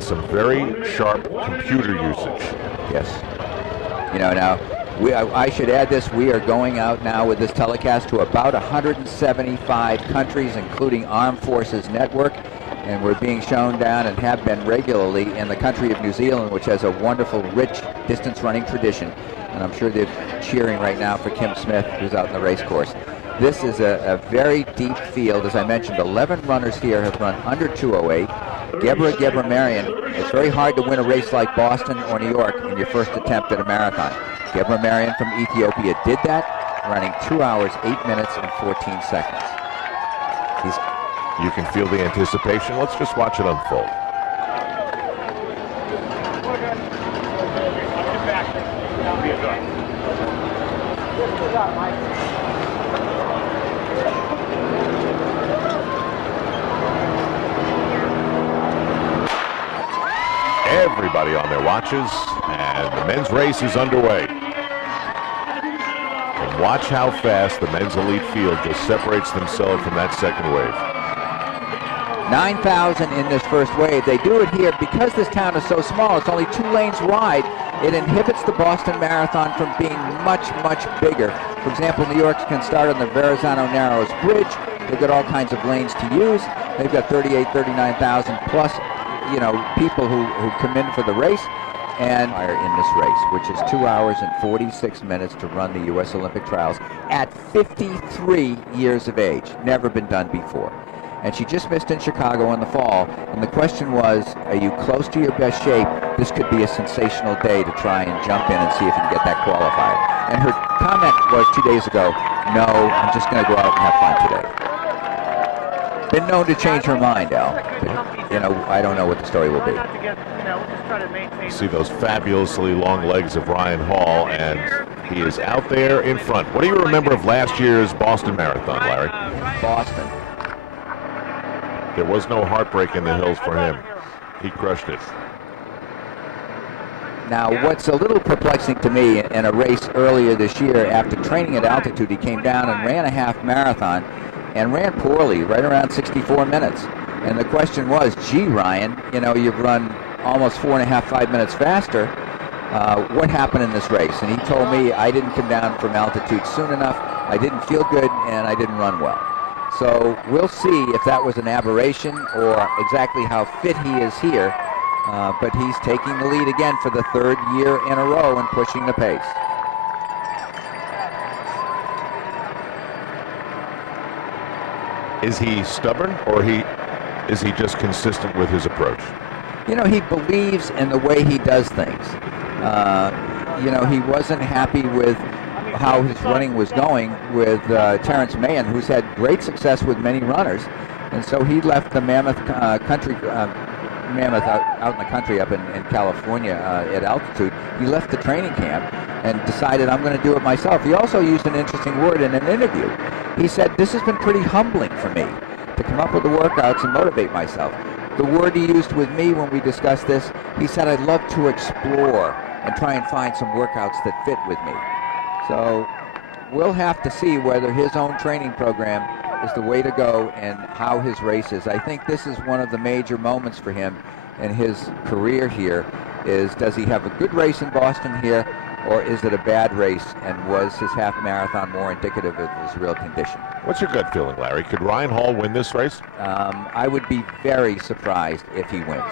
Some very sharp computer usage. Yes. You know, now, I should add this, we are going out now with this telecast to about 175 countries, including Armed Forces Network, and we're being shown down and have been regularly in the country of New Zealand, which has a wonderful, rich distance running tradition. And I'm sure they're cheering right now for Kim Smith, who's out in the race course. This is a very deep field. As I mentioned, 11 runners here have run under 2:08. Gebre Marian, it's very hard to win a race like Boston or New York in your first attempt at a marathon. Gebre Marian from Ethiopia did that, running 2 hours, 8 minutes, and 14 seconds. You can feel the anticipation. Let's just watch it unfold. Everybody on their watches, and the men's race is underway. And watch how fast the men's elite field just separates themselves from that second wave. 9,000 in this first wave. They do it here because this town is so small. It's only 2 lanes wide. It inhibits the Boston Marathon from being much, much bigger. For example, New York can start on the Verrazano Narrows Bridge. They've got all kinds of lanes to use. They've got 39,000 plus, you know, people who come in for the race and are in this race, which is 2 hours and 46 minutes to run the U.S. Olympic trials at 53 years of age. Never been done before. And she just missed in Chicago in the fall. And the question was, are you close to your best shape? This could be a sensational day to try and jump in and see if you can get that qualifier. And her comment was 2 days ago, no, I'm just going to go out and have fun today. Been known to change her mind, Al. But, you know, I don't know what the story will be. You see those fabulously long legs of Ryan Hall, and he is out there in front. What do you remember of last year's Boston Marathon, Larry? Boston. There was no heartbreak in the hills for him. He crushed it. Now, what's a little perplexing to me, in a race earlier this year, after training at altitude, he came down and ran a half marathon and ran poorly, right around 64 minutes. And the question was, gee, Ryan, you know, you've run almost 4.5, 5 minutes faster. What happened in this race? And he told me, I didn't come down from altitude soon enough, I didn't feel good, and I didn't run well. So we'll see if that was an aberration or exactly how fit he is here. But he's taking the lead again for the 3rd year in a row and pushing the pace. Is he stubborn, or is he just consistent with his approach? You know, he believes in the way he does things. You know, he wasn't happy with how his running was going with Terrence Mahan, who's had great success with many runners, and so he left the Mammoth country, Mammoth out in the country up in California at altitude. He left the training camp and decided, I'm going to do it myself. He also used an interesting word in an interview. He said, this has been pretty humbling for me to come up with the workouts and motivate myself. The word he used with me when we discussed this, he said, I'd love to explore and try and find some workouts that fit with me. So we'll have to see whether his own training program is the way to go and how his race is. I think this is one of the major moments for him in his career here, is does he have a good race in Boston here, or is it a bad race, and was his half marathon more indicative of his real condition? What's your gut feeling, Larry? Could Ryan Hall win this race? I would be very surprised if he wins.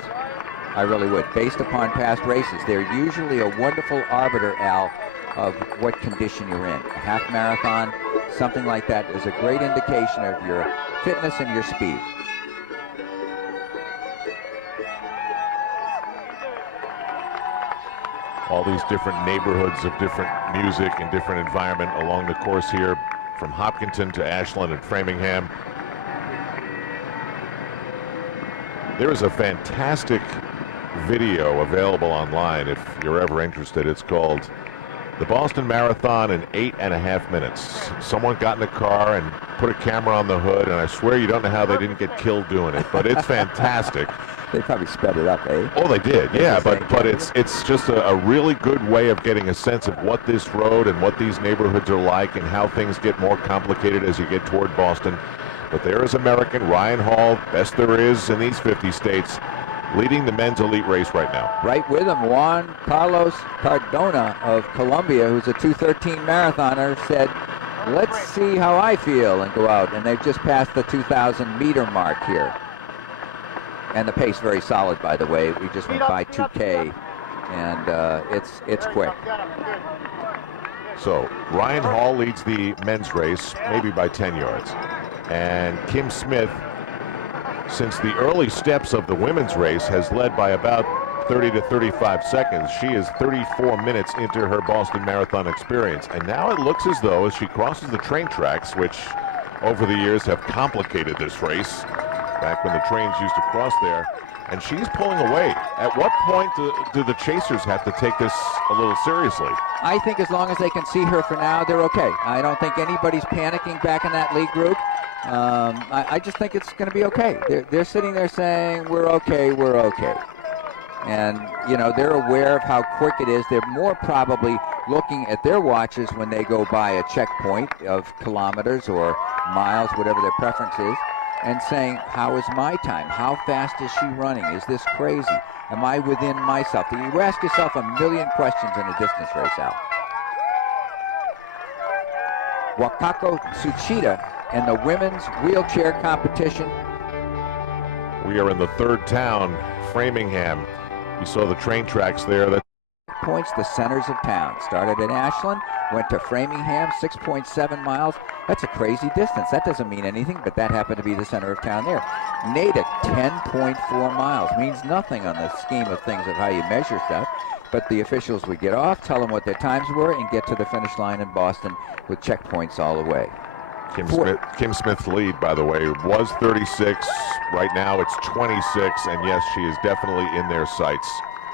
I really would. Based upon past races, they're usually a wonderful arbiter, Al, of what condition you're in. A half marathon, something like that, is a great indication of your fitness and your speed. All these different neighborhoods of different music and different environment along the course here, from Hopkinton to Ashland and Framingham. There is a fantastic video available online if you're ever interested. It's called The Boston Marathon in 8.5 minutes. Someone got in the car and put a camera on the hood, and I swear you don't know how they didn't get killed doing it, but it's fantastic. They probably sped it up, eh? Oh, they did, yeah, but it's just a really good way of getting a sense of what this road and what these neighborhoods are like and how things get more complicated as you get toward Boston. But there is American Ryan Hall, best there is in these 50 states, leading the men's elite race right now. Right with him, Juan Carlos Cardona of Colombia, who's a 2:13 marathoner, said, let's see how I feel, and go out. And they've just passed the 2,000 meter mark here. And the pace very solid, by the way. We just went by 2K, and it's quick. So Ryan Hall leads the men's race, maybe by 10 yards. And Kim Smith, since the early steps of the women's race, has led by about 30 to 35 seconds. She is 34 minutes into her Boston Marathon experience. And now it looks as though, as she crosses the train tracks, which over the years have complicated this race, back when the trains used to cross there, and she's pulling away. At what point do the chasers have to take this a little seriously? I think as long as they can see her for now, they're okay. I don't think anybody's panicking back in that lead group. I just think it's going to be okay. They're sitting there saying, we're okay, we're okay. And, you know, they're aware of how quick it is. They're more probably looking at their watches when they go by a checkpoint of kilometers or miles, whatever their preference is, and saying, how is my time? How fast is she running? Is this crazy? Am I within myself? You ask yourself a million questions in a distance race, Al. Wakako Tsuchida and the women's wheelchair competition. We are in the third town, Framingham. You saw the train tracks there. Points, the centers of town. Started in Ashland, went to Framingham, 6.7 miles. That's a crazy distance. That doesn't mean anything, but that happened to be the center of town there. Natick, 10.4 miles. Means nothing on the scheme of things of how you measure stuff. But the officials would get off, tell them what their times were, and get to the finish line in Boston with checkpoints all the way. Kim Smith's lead, by the way, was 36. Right now it's 26, and yes, she is definitely in their sights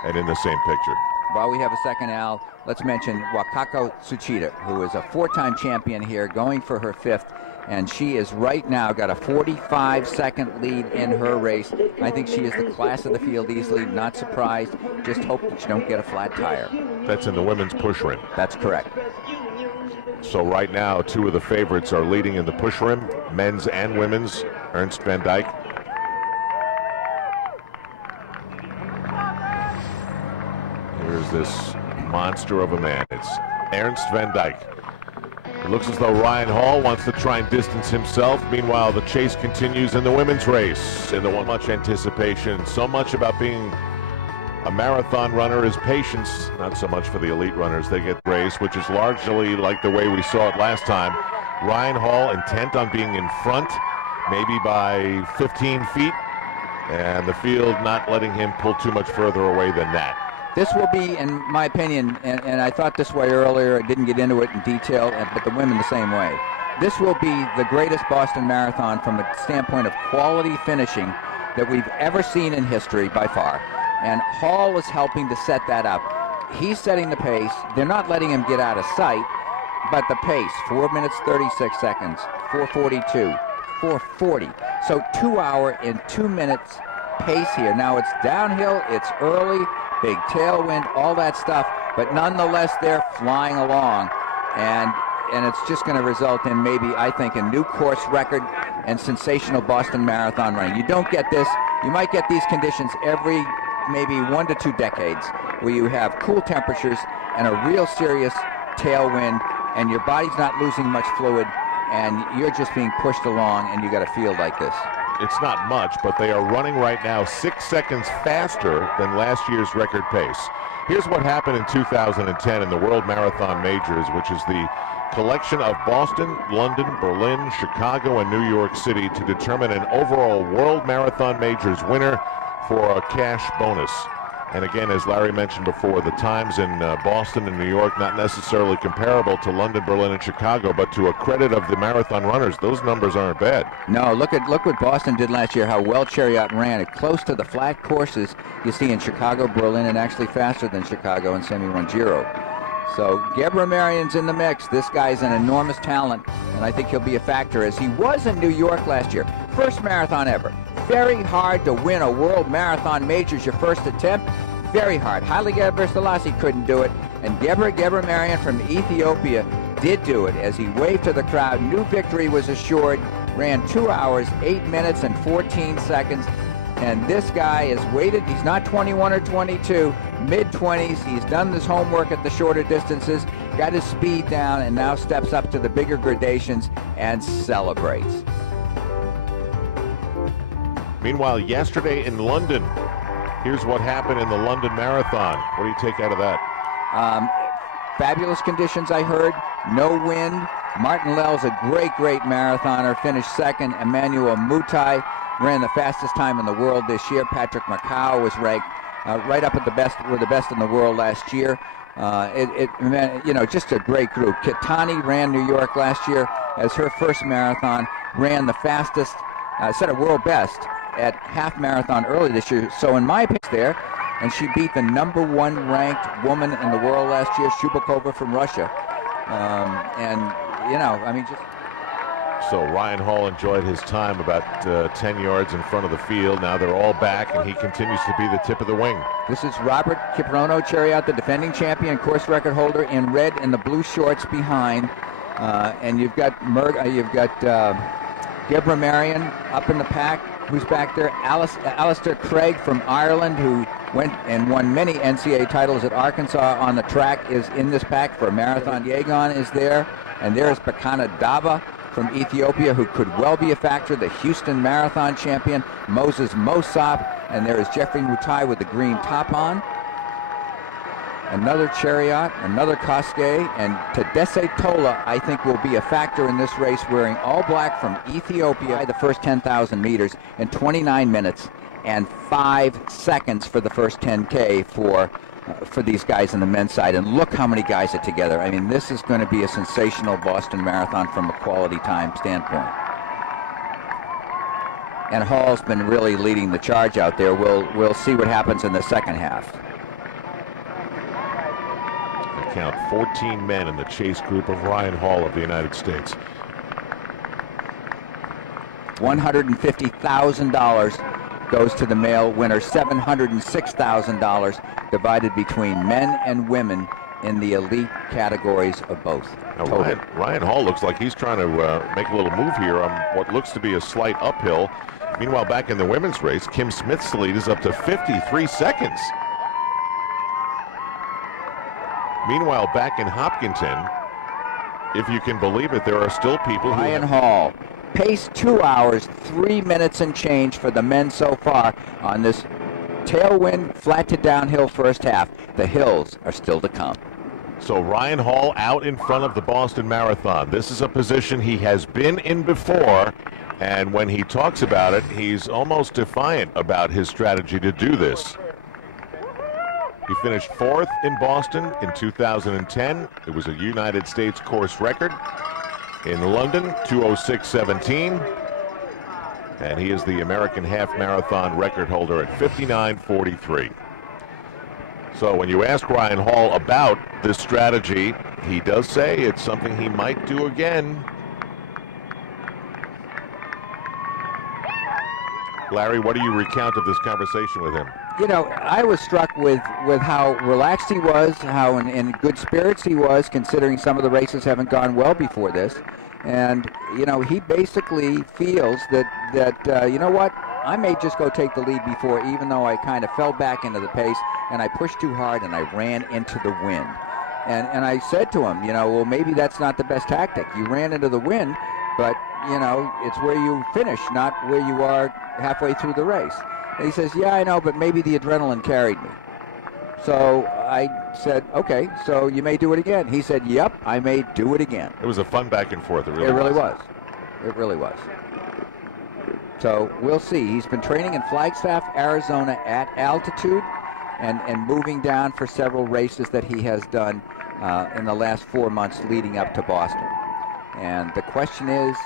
and in the same picture. While we have a second, Al, let's mention Wakako Tsuchida, who is a four-time champion here, going for her fifth, and she is right now got a 45-second lead in her race. I think she is the class of the field easily, not surprised. Just hope that you don't get a flat tire. That's in the women's push rim. That's correct. So right now, two of the favorites are leading in the push rim, men's and women's. Ernst van Dijk. Here's this monster of a man. It's Ernst van Dijk. It looks as though Ryan Hall wants to try and distance himself. Meanwhile, the chase continues in the women's race. In the one, much anticipation. So much about being a marathon runner is patience. Not so much for the elite runners. They get race, which is largely like the way we saw it last time. Ryan Hall intent on being in front, maybe by 15 feet, and the field not letting him pull too much further away than that. This will be, in my opinion, and I thought this way earlier, I didn't get into it in detail, but the women the same way. This will be the greatest Boston Marathon from a standpoint of quality finishing that we've ever seen in history by far. And Hall is helping to set that up. He's setting the pace. They're not letting him get out of sight, but the pace, 4 minutes, 36 seconds, 4:42, 4:40. So 2 hour in 2 minutes pace here. Now it's downhill, it's early, big tailwind, all that stuff, but nonetheless they're flying along, and it's just going to result in maybe, I think, a new course record and sensational Boston Marathon running. You don't get this, you might get these conditions every maybe 1 to 2 decades, where you have cool temperatures and a real serious tailwind, and your body's not losing much fluid, and you're just being pushed along, and you got a field like this. It's not much, but they are running right now 6 seconds faster than last year's record pace. Here's what happened in 2010 in the World Marathon Majors, which is the collection of Boston, London, Berlin, Chicago, and New York City to determine an overall World Marathon Majors winner for a cash bonus. And again, as Larry mentioned before, the times in Boston and New York not necessarily comparable to London, Berlin, and Chicago, but to a credit of the marathon runners, those numbers aren't bad. No, look what Boston did last year, how well Chariot ran it. Close to the flat courses you see in Chicago, Berlin, and actually faster than Chicago and semi-1-0. So Geoffrey Mutai's in the mix. This guy's an enormous talent, and I think he'll be a factor, as he was in New York last year. First marathon ever. Very hard to win a World Marathon Majors your first attempt. Very hard. Haile Gebrselassie couldn't do it, and Geoffrey Mutai from Ethiopia did do it as he waved to the crowd. New victory was assured. Ran 2 hours, 8 minutes, and 14 seconds. And this guy has waited. He's not 21 or 22, mid-20s. He's done his homework at the shorter distances, got his speed down, and now steps up to the bigger gradations and celebrates. Meanwhile, yesterday in London, here's what happened in the London Marathon. What do you take out of that? Fabulous conditions, I heard. No wind. Martin Lell's a great marathoner. Finished second. Emmanuel Mutai ran the fastest time in the world this year. Patrick Macau was ranked right up at the best, were the best in the world last year. Just a great group. Kitani ran New York last year as her first marathon. Ran the fastest, set a world best at half marathon early this year. So in my pick there, and she beat the #1 ranked woman in the world last year, Shubakova from Russia. So Ryan Hall enjoyed his time about 10 yards in front of the field. Now they're all back, and he continues to be the tip of the wing. This is Robert Kiprono Chariot, the defending champion, course record holder, in red and the blue shorts behind. And you've got Deborah Marion up in the pack. Who's back there? Alistair Craig from Ireland, who went and won many NCAA titles at Arkansas on the track, is in this pack for a marathon. Yegon is there, and there's Bakana Dava from Ethiopia, who could well be a factor, the Houston Marathon champion, Moses Mosop, and there is Geoffrey Mutai with the green top on. Another Chariot, another Koskei, and Tadesse Tola, I think, will be a factor in this race, wearing all black from Ethiopia. The first 10,000 meters in 29 minutes and 5 seconds for the first 10K for these guys on the men's side. And look how many guys are together. I mean, this is going to be a sensational Boston Marathon from a quality time standpoint. And Hall's been really leading the charge out there. We'll see what happens in the second half. Count 14 men in the chase group of Ryan Hall of the United States. $150,000 goes to the male winner, $706,000 divided between men and women in the elite categories of both. Now, Ryan Hall looks like he's trying to make a little move here on what looks to be a slight uphill. Meanwhile, back in the women's race, Kim Smith's lead is up to 53 seconds. Meanwhile, back in Hopkinton, if you can believe it, there are still people who... Ryan Hall, pace 2 hours, 3 minutes and change for the men so far on this tailwind, flat to downhill first half. The hills are still to come. So Ryan Hall out in front of the Boston Marathon. This is a position he has been in before, and when he talks about it, he's almost defiant about his strategy to do this. He finished 4th in Boston in 2010. It was a United States course record. In London, 2:06:17. And he is the American half marathon record holder at 59:43. So when you ask Ryan Hall about this strategy, he does say it's something he might do again. Larry, what do you recount of this conversation with him? You know, I was struck with how relaxed he was, how in good spirits he was, considering some of the races haven't gone well before this. And, you know, he basically feels that you know what, I may just go take the lead before, even though I kind of fell back into the pace and I pushed too hard and I ran into the wind. And I said to him, you know, well, maybe that's not the best tactic. You ran into the wind, but, you know, it's where you finish, not where you are halfway through the race. And he says, yeah, I know, but maybe the adrenaline carried me. So I said, okay, so you may do it again. He said, yep, I may do it again. It was a fun back and forth. It really was. It really was. So we'll see. He's been training in Flagstaff, Arizona at altitude and moving down for several races that he has done in the last 4 months leading up to Boston. And the question is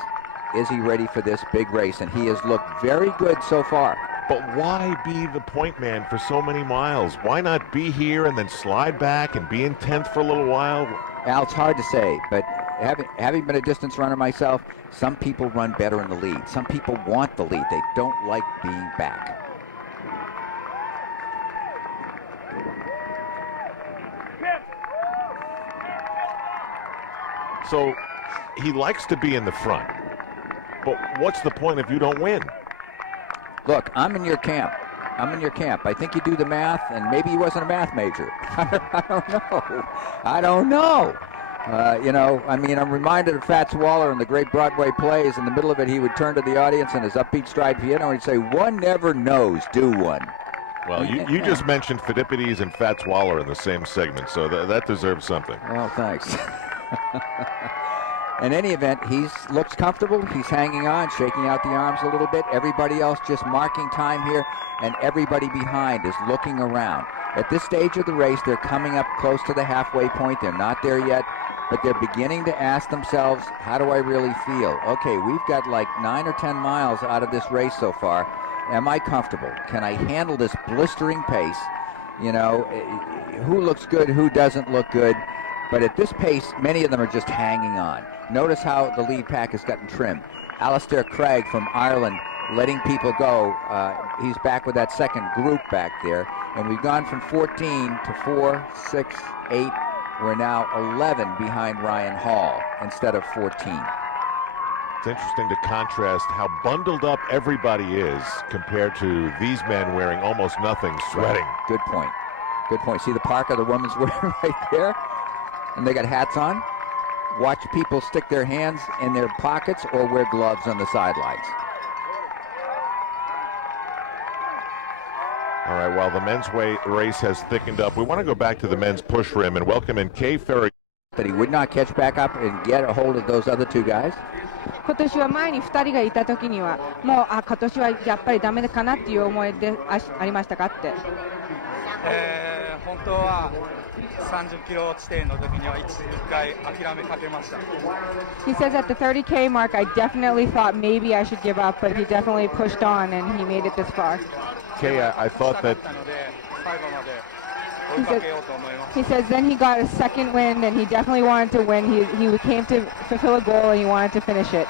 he ready for this big race? And he has looked very good so far. But why be the point man for so many miles? Why not be here and then slide back and be in 10th for a little while? Al, it's hard to say, but having been a distance runner myself, some people run better in the lead. Some people want the lead. They don't like being back. So he likes to be in the front. But what's the point if you don't win? Look, I'm in your camp. I think you do the math, and maybe he wasn't a math major. I don't know. I'm reminded of Fats Waller in the great Broadway plays. In the middle of it, he would turn to the audience in his upbeat stride piano and he'd say, "One never knows, do one?" Well, you just mentioned Phidippides and Fats Waller in the same segment, so that deserves something. Well, thanks. In any event, he looks comfortable. He's hanging on, shaking out the arms a little bit. Everybody else just marking time here, and everybody behind is looking around. At this stage of the race, they're coming up close to the halfway point. They're not there yet, but they're beginning to ask themselves, how do I really feel? Okay, we've got like 9 or 10 miles out of this race so far. Am I comfortable? Can I handle this blistering pace? Who looks good, who doesn't look good? But at this pace, many of them are just hanging on. Notice how the lead pack has gotten trimmed. Alistair Craig from Ireland letting people go. He's back with that second group back there. And we've gone from 14 to 4, 6, 8. We're now 11 behind Ryan Hall instead of 14. It's interesting to contrast how bundled up everybody is compared to these men wearing almost nothing, sweating. Good point. See the parka the woman's wearing right there? And they got hats on. Watch people stick their hands in their pockets or wear gloves on the sidelines. All right, while the men's race has thickened up, we want to go back to the men's push rim and welcome in Kay Ferry. That he would not catch back up and get a hold of those other two guys. 今年は前に2人がいた時にはもう今年はやっぱりダメかなっていう思いでありましたかって。本当は30キロ地点の時には一回諦めかけました。He says at the 30K mark, I definitely thought maybe I should give up, but he definitely pushed on and he made it this far. Kay, I thought that. He says then he got a second wind and he definitely wanted to win. He came to fulfill a goal and he wanted to finish it.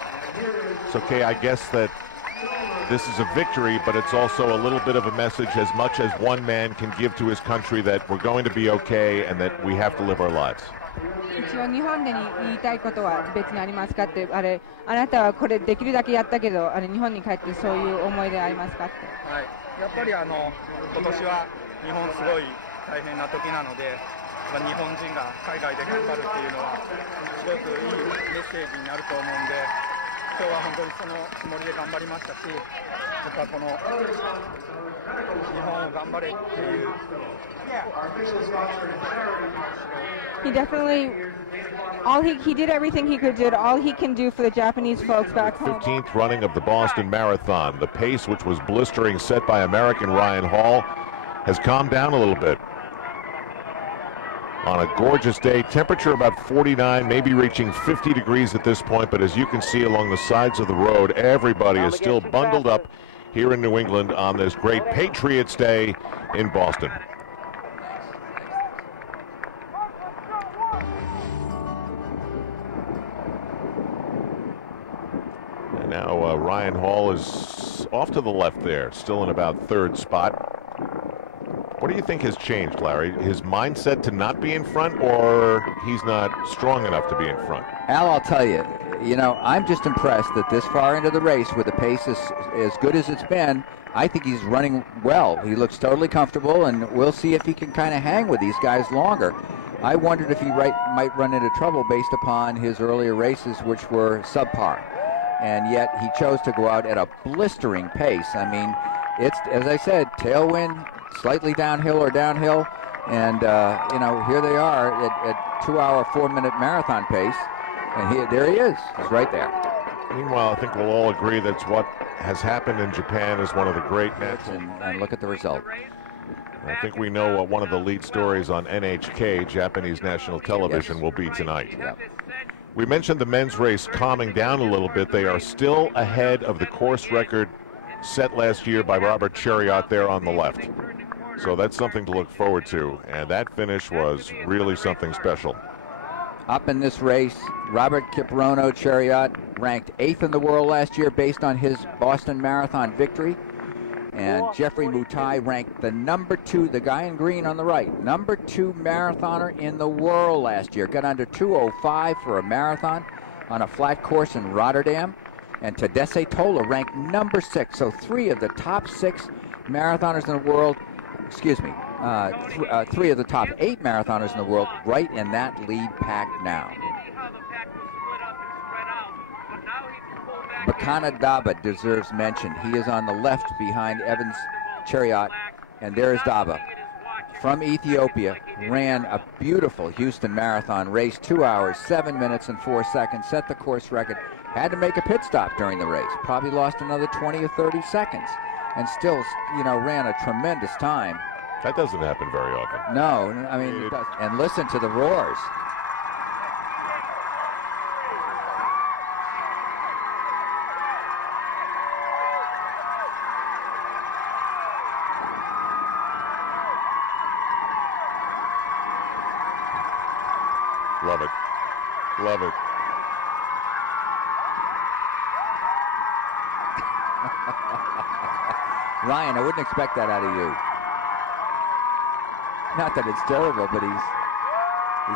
So Kay, I guess that this is a victory, but it's also a little bit of a message as much as one man can give to his country that we're going to be okay and that we have to live our lives. 一応日本で言いたいことは別にありますかって、あなたはこれできるだけやったけど、日本に帰ってそういう思い出ありますかって。はい、やっぱり今年は日本すごい大変な時なので、日本人が海外で頑張るっていうのはすごくいいメッセージになると思うんで、今日は本当にそのつもりで頑張りましたし、やっぱこの日本を頑張れっていう。He definitely, he did everything he could do. All he can do for the Japanese folks back home. 15th running of the Boston Marathon. The pace, which was blistering, set by American Ryan Hall, has calmed down a little bit. On a gorgeous day, temperature about 49, maybe reaching 50 degrees at this point, but as you can see along the sides of the road, everybody is still bundled up here in New England on this great Patriots Day in Boston. And now Ryan Hall is off to the left there, still in about third spot. What do you think has changed, Larry? His mindset to not be in front, or he's not strong enough to be in front? Al, I'll tell you, I'm just impressed that this far into the race, where the pace is as good as it's been, I think he's running well. He looks totally comfortable, and we'll see if he can kind of hang with these guys longer. I wondered if he might run into trouble based upon his earlier races, which were subpar. And yet he chose to go out at a blistering pace. I mean, it's, as I said, tailwind, slightly downhill, and here they are at 2 hour 4 minute marathon pace, and there he is. He's right there. Meanwhile, I think we'll all agree that's what has happened in Japan is one of the great natural. And look at the result. I think we know what one of the lead stories on NHK, Japanese national television, will be tonight. Yep. We mentioned the men's race calming down a little bit. They are still ahead of the course record set last year by Robert Chariot there on the left. So that's something to look forward to, and that finish was really something special. Up in this race, Robert Kiprono Chariot ranked 8th in the world last year based on his Boston Marathon victory. And Geoffrey Mutai ranked the number 2, the guy in green on the right, number 2 marathoner in the world last year. Got under 2:05 for a marathon on a flat course in Rotterdam. and Tadesse Tola ranked number 6. So 3 of the top 6 marathoners in the world, excuse me, 3 of the top 8 marathoners in the world right in that lead pack now. Makana Daba deserves mention. He is on the left behind Evans Chariot, and there's Daba from Ethiopia. Ran a beautiful Houston Marathon race, 2 hours, 7 minutes and 4 seconds, set the course record. Had to make a pit stop during the race. Probably lost another 20 or 30 seconds, and still, ran a tremendous time. That doesn't happen very often. No, I mean, it does. And listen to the roars. Love it. Love it. Ryan, I wouldn't expect that out of you. Not that it's terrible, but he's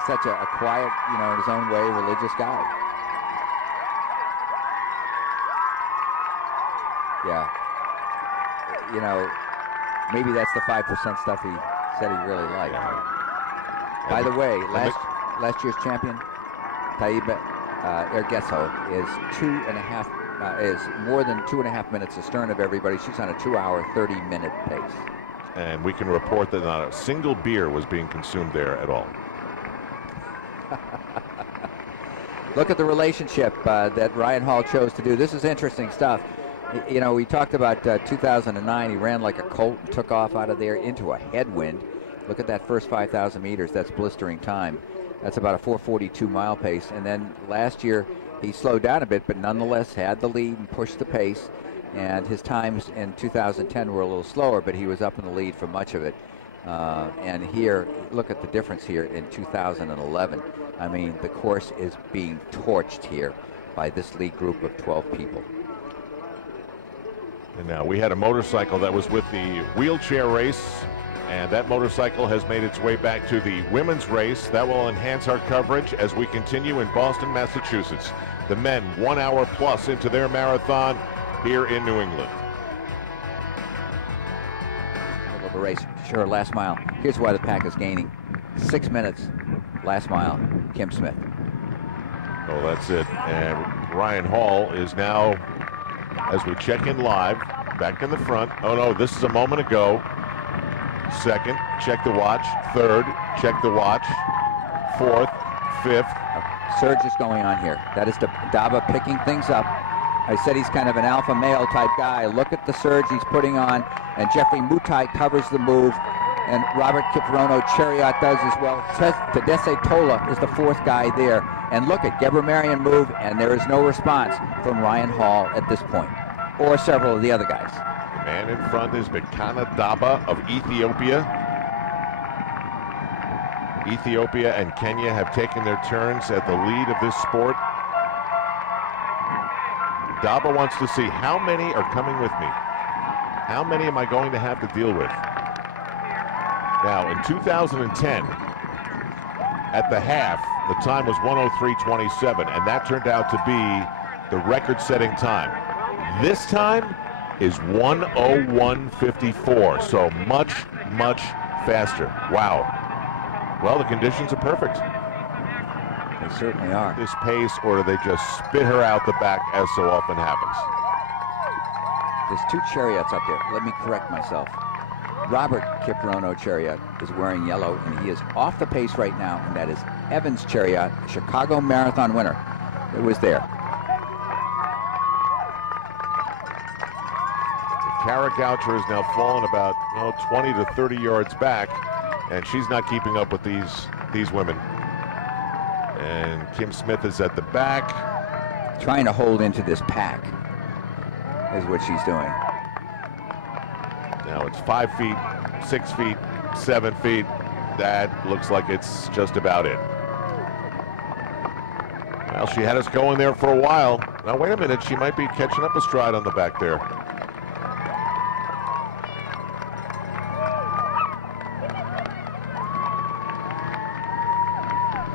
such a quiet, in his own way, religious guy. Yeah. Maybe that's the 5% stuff he said he really liked. By the way, last year's champion, Taiba Ergeso, is more than 2.5 minutes astern of everybody. She's on a 2 hour, 30-minute pace. And we can report that not a single beer was being consumed there at all. Look at the relationship that Ryan Hall chose to do. This is interesting stuff. We talked about 2009. He ran like a colt and took off out of there into a headwind. Look at that first 5,000 meters. That's blistering time. That's about a 4:42 mile pace. And then last year he slowed down a bit, but nonetheless had the lead and pushed the pace. And his times in 2010 were a little slower, but he was up in the lead for much of it. And here, look at the difference here in 2011. I mean, the course is being torched here by this lead group of 12 people. And now we had a motorcycle that was with the wheelchair race, and that motorcycle has made its way back to the women's race. That will enhance our coverage as we continue in Boston, Massachusetts. The men 1 hour plus into their marathon here in New England. Middle of the race, sure, last mile. Here's why the pack is gaining. 6 minutes, last mile, Kim Smith. Oh, that's it. And Ryan Hall is now, as we check in live, back in the front. Oh no, this is a moment ago. Second, check the watch. Third, check the watch. Fourth, fifth. A surge is going on here. That is Daba picking things up. I said he's kind of an alpha male type guy. Look at the surge he's putting on, and Geoffrey Mutai covers the move, and Robert Kiprono Chariot does as well. Tadesse Tola is the 4th guy there. And look at Gebre Marion move, and there is no response from Ryan Hall at this point, or several of the other guys. The man in front is Makana Daba of Ethiopia. Ethiopia and Kenya have taken their turns at the lead of this sport. Daba wants to see how many are coming with me. How many am I going to have to deal with? Now, in 2010, at the half, the time was 1:03:27, and that turned out to be the record-setting time. This time is 1:01:54, so much, much faster. Wow. Well, the conditions are perfect. They certainly are. This pace, or do they just spit her out the back, as so often happens? There's 2 chariots up there. Let me correct myself. Robert Kiprono Chariot is wearing yellow, and he is off the pace right now, and that is Evans Chariot, Chicago Marathon winner. It was there. Kara Goucher has now fallen about 20 to 30 yards back, and she's not keeping up with these women. And Kim Smith is at the back. Trying to hold into this pack is what she's doing. Now it's 5 feet, 6 feet, 7 feet. That looks like it's just about it. Well, she had us going there for a while. Now wait a minute, she might be catching up a stride on the back there.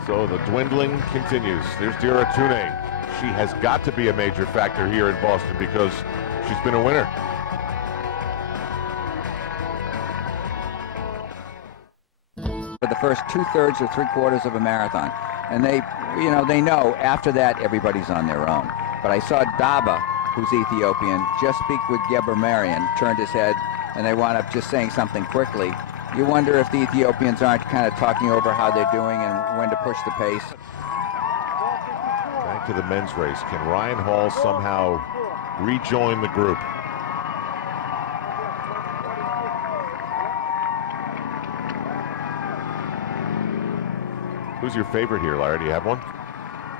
So the dwindling continues. There's Dira Tunay. She has got to be a major factor here in Boston because she's been a winner. For the first 2/3 or 3/4 of a marathon. And they know after that everybody's on their own. But I saw Daba, who's Ethiopian, just speak with Geber Marian, turned his head, and they wound up just saying something quickly. You wonder if the Ethiopians aren't kind of talking over how they're doing and when to push the pace. Back to the men's race. Can Ryan Hall somehow rejoin the group? Who's your favorite here, Larry? Do you have one?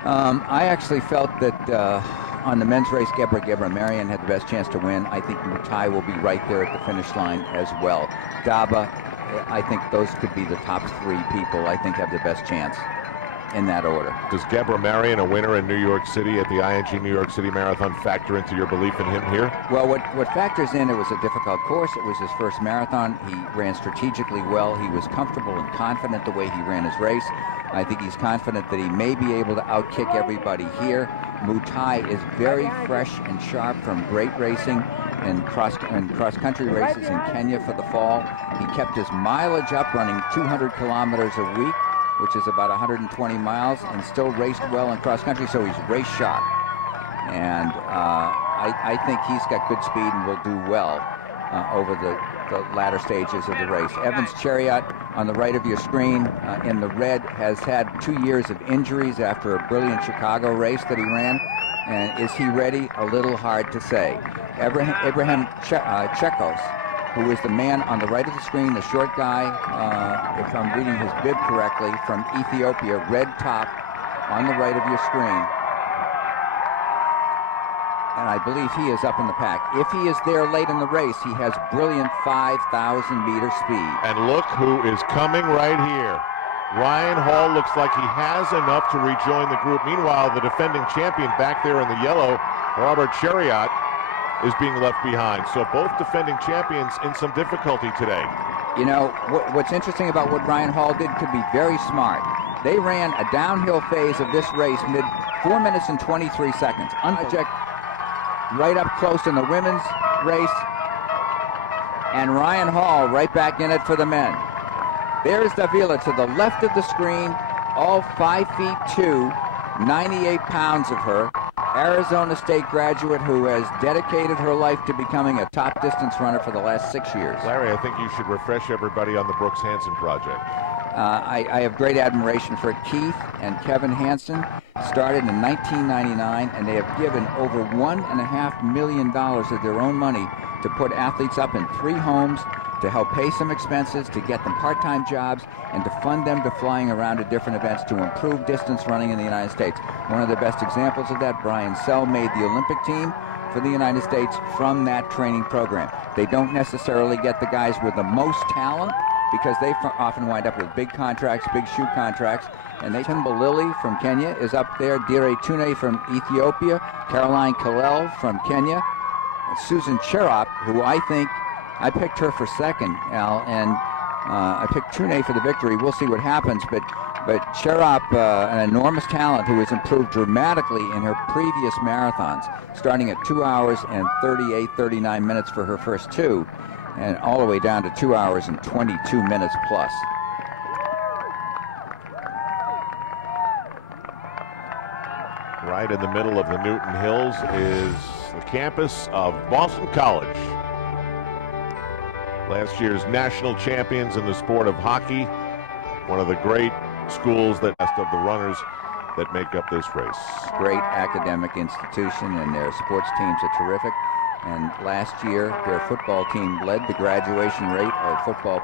I actually felt that on the men's race, Geber Marian had the best chance to win. I think Mutai will be right there at the finish line as well. Daba, I think those could be the top 3 people I think have the best chance in that order. Does Geber Marian, a winner in New York City at the ING New York City Marathon, factor into your belief in him here? Well, what factors in, it was a difficult course. It was his first marathon. He ran strategically well. He was comfortable and confident the way he ran his race. I think he's confident that he may be able to outkick everybody here. Mutai is very fresh and sharp from great racing and cross-country races in Kenya for the fall. He kept his mileage up, running 200 kilometers a week, which is about 120 miles, and still raced well in cross-country, so he's race sharp. And I think he's got good speed and will do well over the latter stages of the race. Evans Chariot on the right of your screen in the red has had 2 years of injuries after a brilliant Chicago race that he ran. And is he ready? A little hard to say. Abraham Chekos, who is the man on the right of the screen, the short guy, if I'm reading his bib correctly, from Ethiopia, red top on the right of your screen. And I believe he is up in the pack. If he is there late in the race, he has brilliant 5,000-meter speed. And look who is coming right here. Ryan Hall looks like he has enough to rejoin the group. Meanwhile, the defending champion back there in the yellow, Robert Chariot, is being left behind. So both defending champions in some difficulty today. You know, what's interesting about what Ryan Hall did could be very smart. They ran a downhill phase of this race mid 4 minutes and 23 seconds. Unproject right up close in the women's race, and Ryan Hall right back in it for the men. There's Davila to the left of the screen, all 5'2", 98 pounds of her, Arizona State graduate who has dedicated her life to becoming a top distance runner for the last 6 years. Larry, I think you should refresh everybody on the Brooks Hansen project. I have great admiration for Keith and Kevin Hansen. Started in 1999, and they have given over $1.5 million of their own money to put athletes up in 3 homes, to help pay some expenses, to get them part-time jobs, and to fund them to flying around to different events to improve distance running in the United States. One of the best examples of that, Brian Sell made the Olympic team for the United States from that training program. They don't necessarily get the guys with the most talent, because they often wind up with big contracts, big shoe contracts. And Timba Lilly from Kenya is up there, Dire Tune from Ethiopia, Caroline Kalel from Kenya, Susan Cherop, who I picked her for second, Al, and I picked Tune for the victory. We'll see what happens, but Cherop, an enormous talent who has improved dramatically in her previous marathons, starting at 2 hours and 39 minutes for her first 2. And all the way down to 2 hours and 22 minutes plus. Right in the middle of the Newton Hills is the campus of Boston College. Last year's national champions in the sport of hockey. One of the great schools that best of the runners that make up this race. Great academic institution, and their sports teams are terrific. And last year, their football team led the graduation rate of football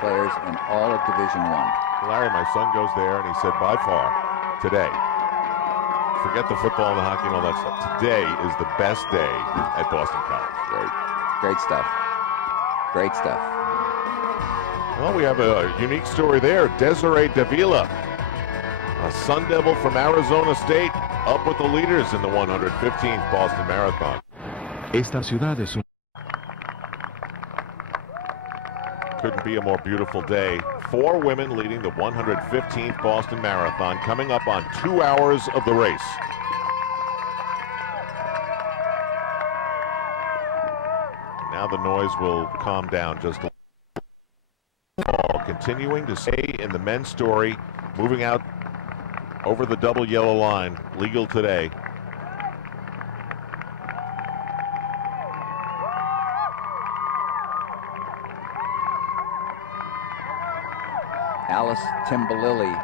players in all of Division I. Larry, my son goes there, and he said, by far, today, forget the football and the hockey and all that stuff, today is the best day at Boston College. Great stuff. Great stuff. Well, we have a unique story there. Desiree Davila, a Sun Devil from Arizona State, up with the leaders in the 115th Boston Marathon. Esta ciudad es un Couldn't be a more beautiful day. 4 women leading the 115th Boston Marathon, coming up on 2 hours of the race. Now the noise will calm down just a little. Continuing to stay in the men's story, moving out over the double yellow line, legal today. Alice Timbalili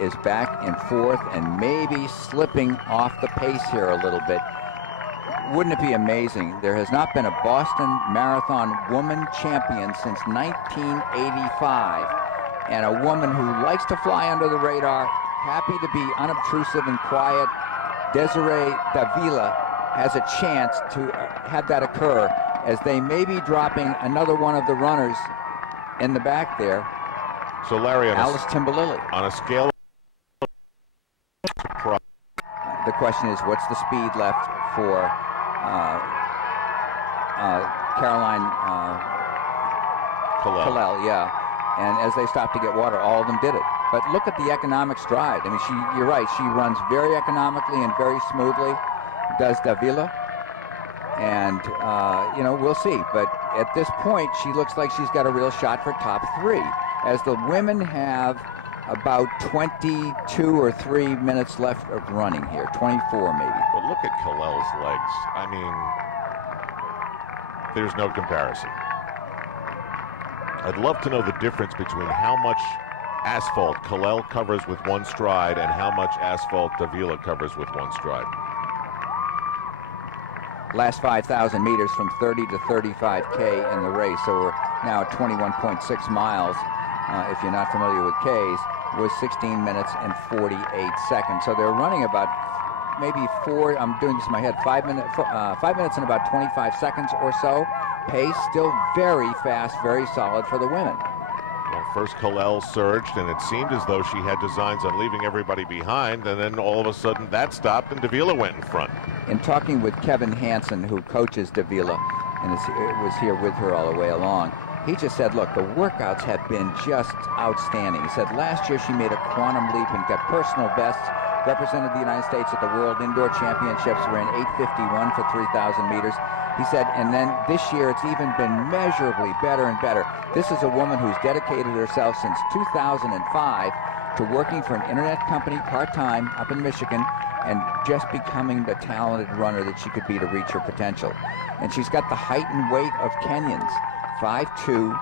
is back in 4th and maybe slipping off the pace here a little bit. Wouldn't it be amazing? There has not been a Boston Marathon woman champion since 1985, and a woman who likes to fly under the radar, happy to be unobtrusive and quiet. Desiree Davila has a chance to have that occur, as they may be dropping another one of the runners in the back there. So Larry, Alice Timbalili. On a scale of the question is, what's the speed left for Caroline Kalel? Yeah, and as they stopped to get water, all of them did it. But look at the economic stride. I mean, you're right, she runs very economically and very smoothly, does Davila, and you know, we'll see. But at this point, she looks like she's got a real shot for top 3, as the women have about 22 or 3 minutes left of running here, 24 maybe. But look at Kalel's legs. I mean, there's no comparison. I'd love to know the difference between how much asphalt Kalel covers with one stride and how much asphalt Davila covers with one stride. Last 5,000 meters from 30 to 35K in the race, so we're now at 21.6 miles. If you're not familiar with Ks, was 16 minutes and 48 seconds. So they're running about maybe 4, I'm doing this in my head, 5 minutes and about 25 seconds or so. Pace still very fast, very solid for the women. Well, first Kalel surged, and it seemed as though she had designs on leaving everybody behind, and then all of a sudden that stopped and Davila went in front. In talking with Kevin Hansen, who coaches Davila and was here with her all the way along, he just said, look, the workouts have been just outstanding. He said last year she made a quantum leap and got personal bests, represented the United States at the World Indoor Championships, ran 8:51 for 3,000 meters. He said, and then this year it's even been measurably better and better. This is a woman who's dedicated herself since 2005 to working for an internet company part-time up in Michigan and just becoming the talented runner that she could be to reach her potential. And she's got the height and weight of Kenyans, 5'2",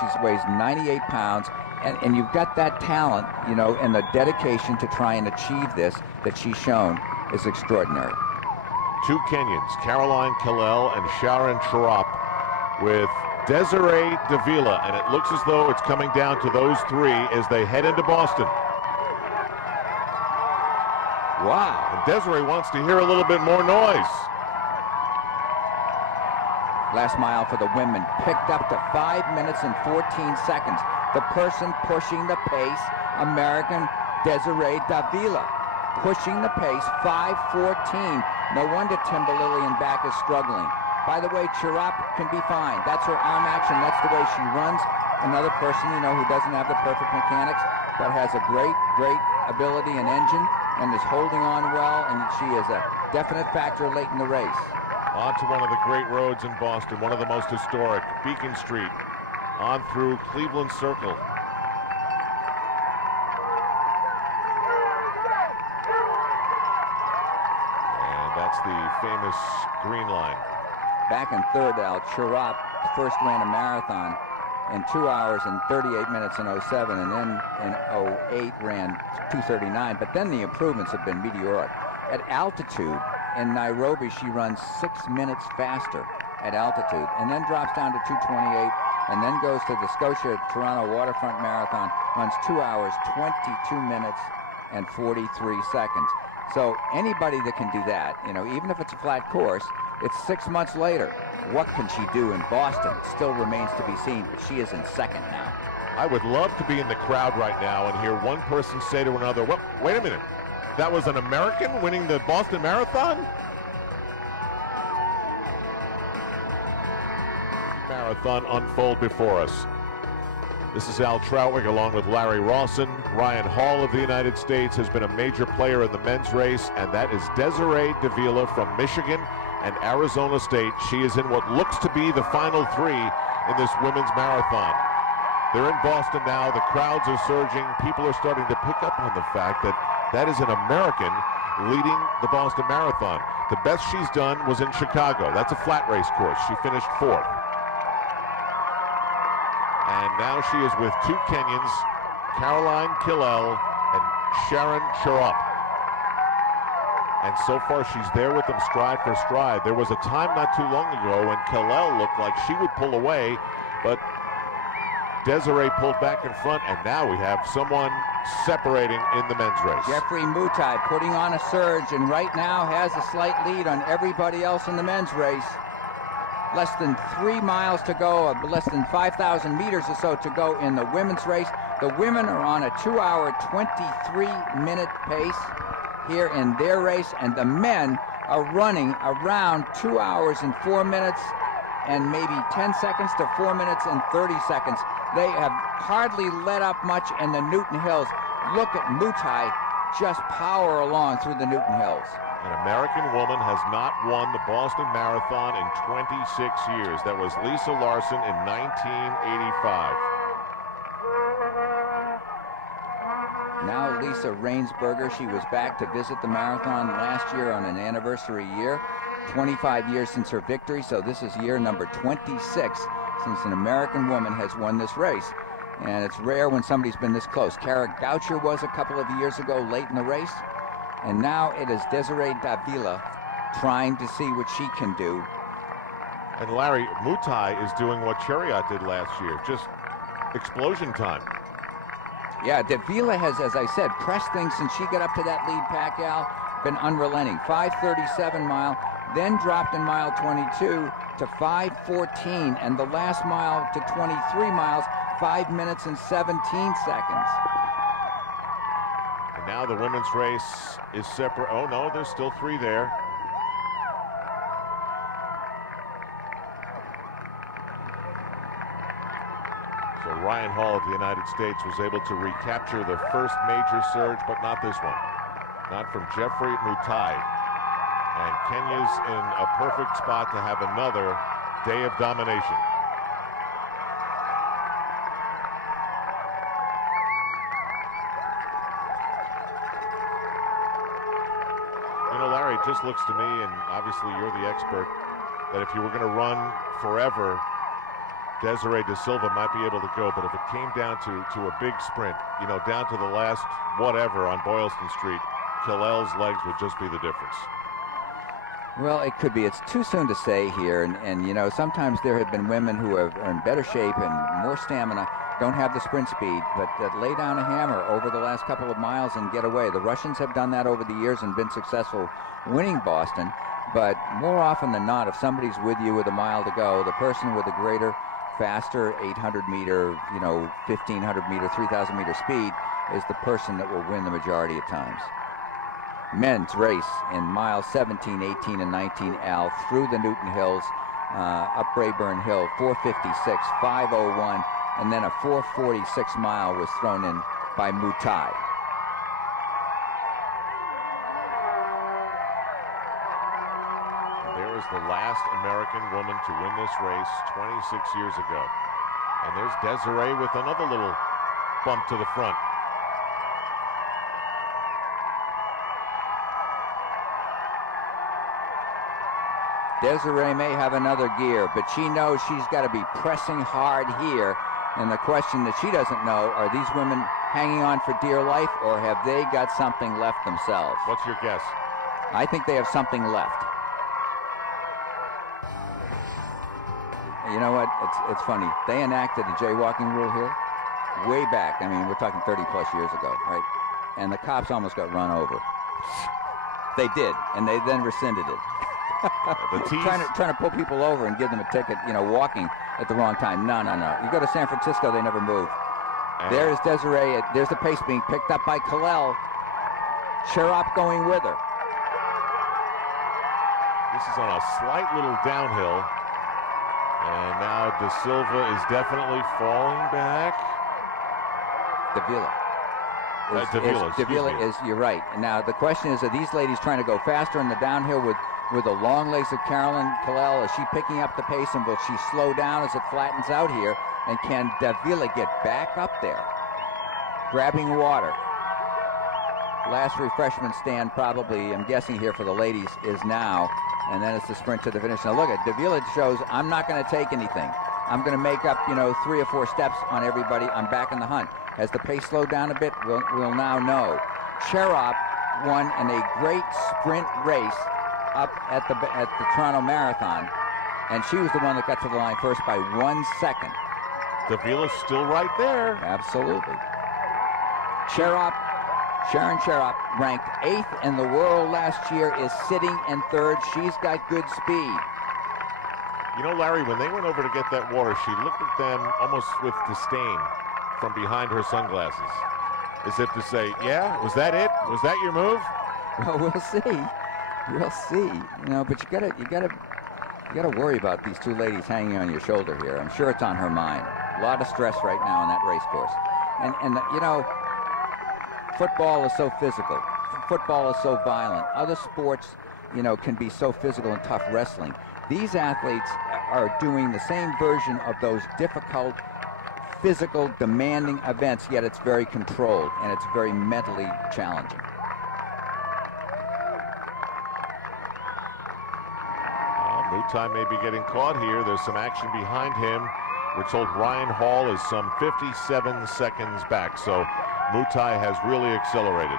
she weighs 98 pounds, and you've got that talent, you know, and the dedication to try and achieve this that she's shown is extraordinary. 2 Kenyans, Caroline Kalel and Sharon Charap, with Desiree Davila, and it looks as though it's coming down to those 3 as they head into Boston. Wow. And Desiree wants to hear a little bit more noise. Last mile for the women, picked up to 5 minutes and 14 seconds. The person pushing the pace, American Desiree Davila, pushing the pace, 5:14. No wonder Timbalili in back is struggling. By the way, Chirap can be fine. That's her arm action. That's the way she runs. Another person, you know, who doesn't have the perfect mechanics, but has a great ability and engine, and is holding on well, and she is a definite factor late in the race. On to one of the great roads in Boston, one of the most historic, Beacon Street, on through Cleveland Circle. And that's the famous Green Line. Back in 3rd, Al Chirap first ran a marathon in 2 hours and 38 minutes in 07, and then in 08 ran 2:39, but then the improvements have been meteoric. At altitude, in Nairobi, she runs 6 minutes faster at altitude, and then drops down to 2:28, and then goes to the Scotia Toronto Waterfront Marathon, runs 2 hours, 22 minutes, and 43 seconds. So anybody that can do that, you know, even if it's a flat course, it's 6 months later. What can she do in Boston? It still remains to be seen, but she is in 2nd now. I would love to be in the crowd right now and hear one person say to another, well, wait a minute. That was an American winning the Boston Marathon? Marathon unfold before us. This is Al Troutwig along with Larry Rawson. Ryan Hall of the United States has been a major player in the men's race, and that is Desiree Davila from Michigan and Arizona State. She is in what looks to be the final three in this women's marathon. They're in Boston now. The crowds are surging. People are starting to pick up on the fact that that is an American leading the Boston Marathon. The best she's done was in Chicago. That's a flat race course. She finished fourth. And now she is with two Kenyans, Caroline Killel and Sharon Sharop. And so far she's there with them stride for stride. There was a time not too long ago when Killel looked like she would pull away, but Desiree pulled back in front, and now we have someone separating in the men's race. Geoffrey Mutai putting on a surge, and right now has a slight lead on everybody else in the men's race. Less than 3 miles to go, less than 5,000 meters or so to go in the women's race. The women are on a 2-hour, 23-minute pace here in their race, and the men are running around 2 hours and 4 minutes and maybe 10 seconds to 4 minutes and 30 seconds. They have hardly let up much in the Newton Hills. Look at Mutai just power along through the Newton Hills. An American woman has not won the Boston Marathon in 26 years. That was Lisa Larson in 1985. Now Lisa Rainsberger, she was back to visit the marathon last year on an anniversary year. 25 years since her victory, so this is year number 26 since an American woman has won this race. And it's rare when somebody's been this close. Kara Goucher was a couple of years ago late in the race. And now it is Desiree Davila trying to see what she can do. And Larry, Mutai is doing what Chariot did last year, just explosion time. Yeah, Davila has, as I said, pressed things since she got up to that lead pack, Al, been unrelenting. 5:37 mile, then dropped in mile 22 to 5:14, and the last mile to 23 miles, 5 minutes and 17 seconds. And now the women's race is separate. Oh no, there's still three there. So Ryan Hall of the United States was able to recapture the first major surge, but not this one. Not from Geoffrey Mutai. And Kenya's in a perfect spot to have another day of domination. You know, Larry, it just looks to me, and obviously you're the expert, that if you were going to run forever, Desiree Da Silva might be able to go, but if it came down to a big sprint, you know, down to the last whatever on Boylston Street, Killel's legs would just be the difference. Well, it could be. It's too soon to say here, and you know, sometimes there have been women who are in better shape and more stamina, don't have the sprint speed, but that lay down a hammer over the last couple of miles and get away. The Russians have done that over the years and been successful winning Boston, but more often than not, if somebody's with you with a mile to go, the person with a greater, faster 800-meter, you know, 1,500-meter, 3,000-meter speed is the person that will win the majority of times. Men's race in miles 17, 18, and 19, Al, through the Newton Hills, up Rayburn Hill, 4:56, 5:01, and then a 4:46 mile was thrown in by Mutai. There is the last American woman to win this race 26 years ago. And there's Desiree with another little bump to the front. Desiree may have another gear, but she knows she's got to be pressing hard here. And the question that she doesn't know, are these women hanging on for dear life, or have they got something left themselves? What's your guess? I think they have something left. You know what? It's funny. They enacted a jaywalking rule here way back. I mean, we're talking 30 plus years ago, right? And the cops almost got run over. They did, and they then rescinded it. trying to pull people over and give them a ticket, you know, walking at the wrong time. No. You go to San Francisco, they never move. There's Desiree. There's the pace being picked up by Killel. Sharop going with her. This is on a slight little downhill. And now De Silva is definitely falling back. Davila. Davila is, you're right. Now the question is, are these ladies trying to go faster in the downhill with the long legs of Carolyn Kalel? Is she picking up the pace, and will she slow down as it flattens out here? And can Davila get back up there? Grabbing water. Last refreshment stand probably, I'm guessing here for the ladies, is now. And then it's the sprint to the finish. Now look at Davila shows, I'm not going to take anything. I'm going to make up, 3 or 4 steps on everybody. I'm back in the hunt. Has the pace slowed down a bit? We'll now know. Cherop won in a great sprint race up at the Toronto Marathon, and she was the one that got to the line first by 1 second. Davila's still right there. Absolutely. Sharon Cherop, ranked 8th in the world last year, is sitting in 3rd. She's got good speed. Larry, when they went over to get that water, she looked at them almost with disdain from behind her sunglasses, as if to say, yeah, was that it? Was that your move? Well, we'll see. We'll see. But you gotta worry about these 2 ladies hanging on your shoulder here. I'm sure it's on her mind. A lot of stress right now on that race course. And football is so physical. Football is so violent. Other sports, can be so physical and tough. Wrestling. These athletes are doing the same version of those difficult, physical, demanding events, yet it's very controlled and it's very mentally challenging. Mutai may be getting caught here. There's some action behind him. We're told Ryan Hall is some 57 seconds back, so Mutai has really accelerated.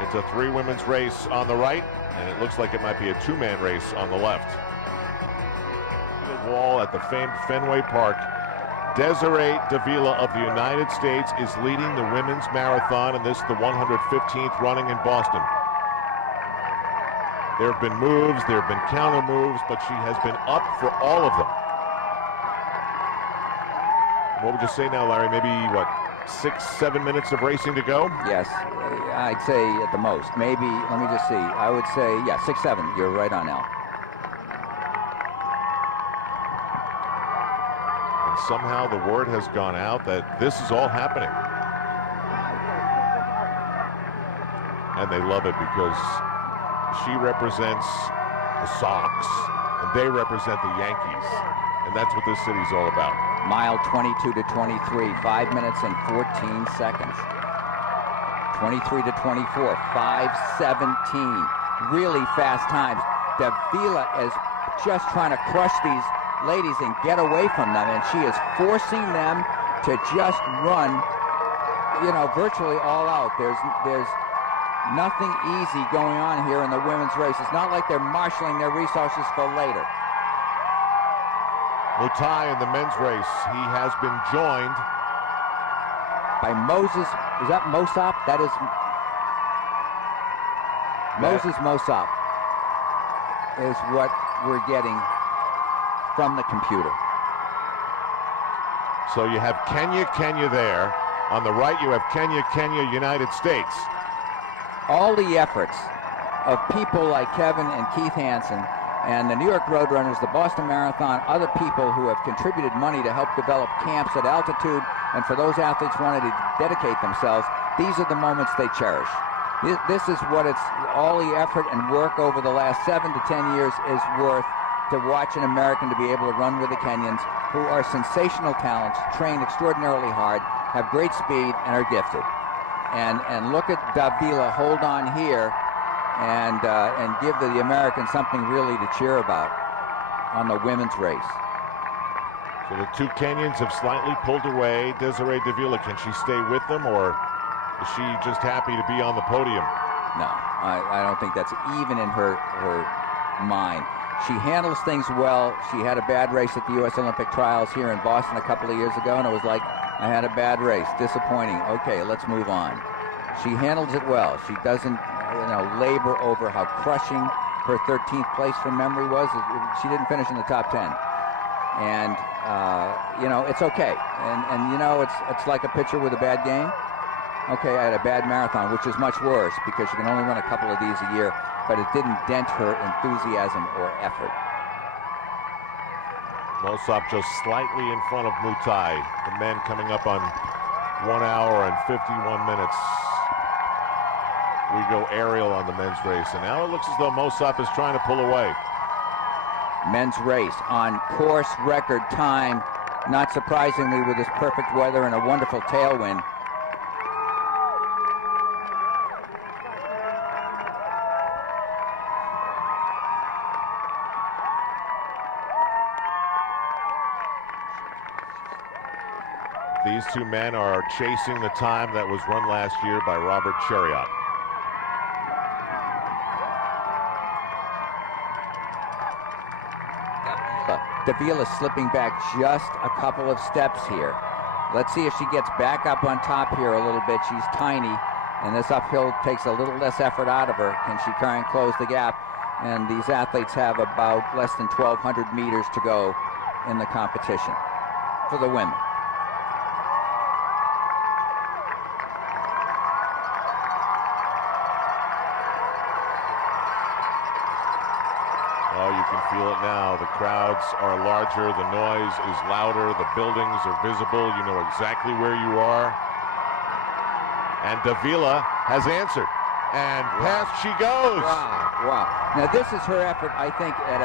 It's a 3 women's race on the right, and it looks like it might be a 2-man race on the left. The wall at the famed Fenway Park. Desiree Davila of the United States is leading the women's marathon, and this is the 115th running in Boston. There have been moves, there have been counter moves, but she has been up for all of them. What would you say now, Larry? Maybe, 6-7 minutes of racing to go? Yes, I'd say at the most. Maybe, let me just see. I would say, 6-7. You're right on, Al. And somehow the word has gone out that this is all happening. And they love it because she represents the Sox, and they represent the Yankees. And that's what this city's all about. Mile 22 to 23, 5 minutes and 14 seconds. 23 to 24, 5:17. Really fast times. Davila is just trying to crush these ladies and get away from them, and she is forcing them to just run, virtually all out. There's nothing easy going on here in the women's race. It's not like they're marshaling their resources for later. Mutai in the men's race, he has been joined by Moses. Is that Mosop? That is Moses Mosop is what we're getting from the computer. So you have Kenya there. On the right, you have Kenya, United States. All the efforts of people like Kevin and Keith Hansen and the New York Roadrunners, the Boston Marathon, other people who have contributed money to help develop camps at altitude, and for those athletes wanting to dedicate themselves, these are the moments they cherish. This is what it's, all the effort and work over the last 7 to 10 years is worth, to watch an American to be able to run with the Kenyans, who are sensational talents, train extraordinarily hard, have great speed, and are gifted. And look at Davila hold on here and give the Americans something really to cheer about on the women's race. So the 2 Kenyans have slightly pulled away. Desiree Davila, can she stay with them, or is she just happy to be on the podium? No, I don't think that's even in her mind. She handles things well. She had a bad race at the U.S. Olympic trials here in Boston a couple of years ago, and it was like, I had a bad race, disappointing. Okay, let's move on. She handles it well. She doesn't, labor over how crushing her 13th place from memory was. She didn't finish in the top 10. And you know, it's okay. And you know, it's like a pitcher with a bad game. Okay, I had a bad marathon, which is much worse because you can only run a couple of these a year, but it didn't dent her enthusiasm or effort. Mosop just slightly in front of Mutai. The men coming up on 1 hour and 51 minutes. We go aerial on the men's race, and now it looks as though Mosop is trying to pull away. Men's race on course record time, not surprisingly with this perfect weather and a wonderful tailwind. These two men are chasing the time that was run last year by Robert Chariot. Davila slipping back just a couple of steps here. Let's see if she gets back up on top here a little bit. She's tiny, and this uphill takes a little less effort out of her. Can she try and close the gap? And these athletes have about less than 1,200 meters to go in the competition for the women. Oh, you can feel it now. The crowds are larger, the noise is louder, the buildings are visible. You know exactly where you are. And Davila has answered. And past she goes. Wow. Now this is her effort, I think, at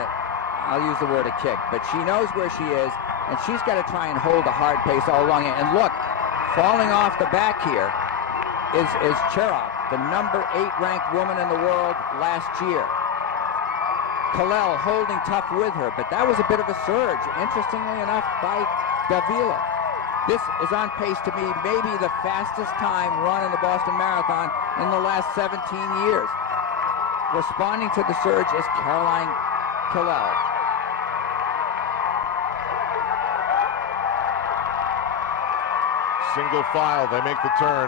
I'll use the word a kick, but she knows where she is, and she's got to try and hold a hard pace all along it. And look, falling off the back here is Cherop, the number 8 ranked woman in the world last year. Kalel holding tough with her, but that was a bit of a surge, interestingly enough, by Davila. This is on pace to be maybe the fastest time run in the Boston Marathon in the last 17 years. Responding to the surge is Caroline Kalel. Single file, they make the turn.